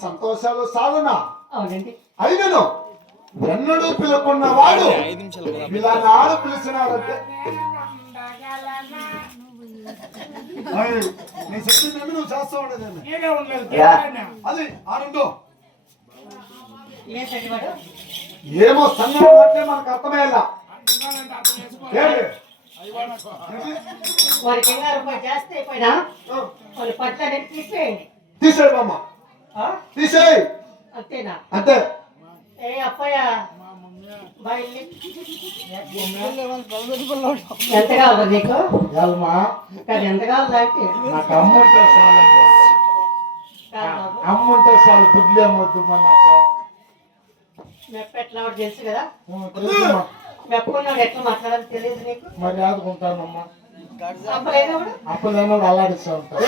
సంతోషాలు సాధన అయినను ఎన్నడూ పిలుకున్న వాడు ఇలా నాడు పిలిచినాడంటే నేను చెప్పింది నువ్వు చేస్తా ఉండేది అది ఆడుండో ఏమో సంగతి అంటే మనకు అర్థమయ్యేలా తీసేయి బామ్మ తీసేయి అంతేనా అంతే ఏ అప్పయ్య ఎంత కావాలి నీకు కానీ ఎంత కావాలి నాకు అమ్ముంటే చాలు అమ్ముంటే చాలు బుద్ధులేమొద్దు నాకు మెప్ప ఎట్లా తెలుసు కదా మెప్పుకున్నాడు ఎట్లా మాట్లాడాలి తెలియదు నీకు మరి ఆదుకుంటానమ్మా అప్పలేనోడు అల్లాడిస్తూ ఉంటాడు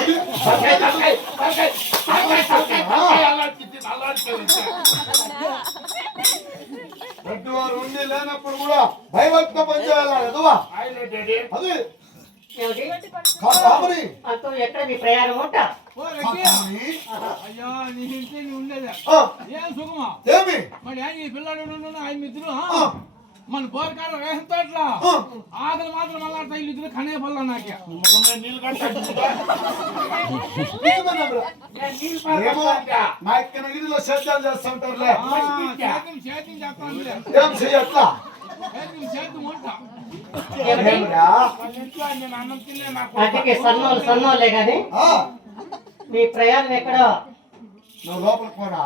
వారు ఉండి లేనప్పుడు కూడా భయభక్తితో పనిచేయాలి ఎదువా అది ఎక్కడ మీ ప్రయాణం ఉంటా ఏమి పిల్లడు మిత్రులు మన బోరకాడ రేషన్ తోటలో ఆకలి మాత్రం మళ్ళా ఇల్లు కనే పల్ల నాకే సేద్యాలు చేస్తుంటారులే అందుకే సన్నోలే కానీ మీ ప్రయాణం ఎక్కడ నువ్వు లోపలికి పోరా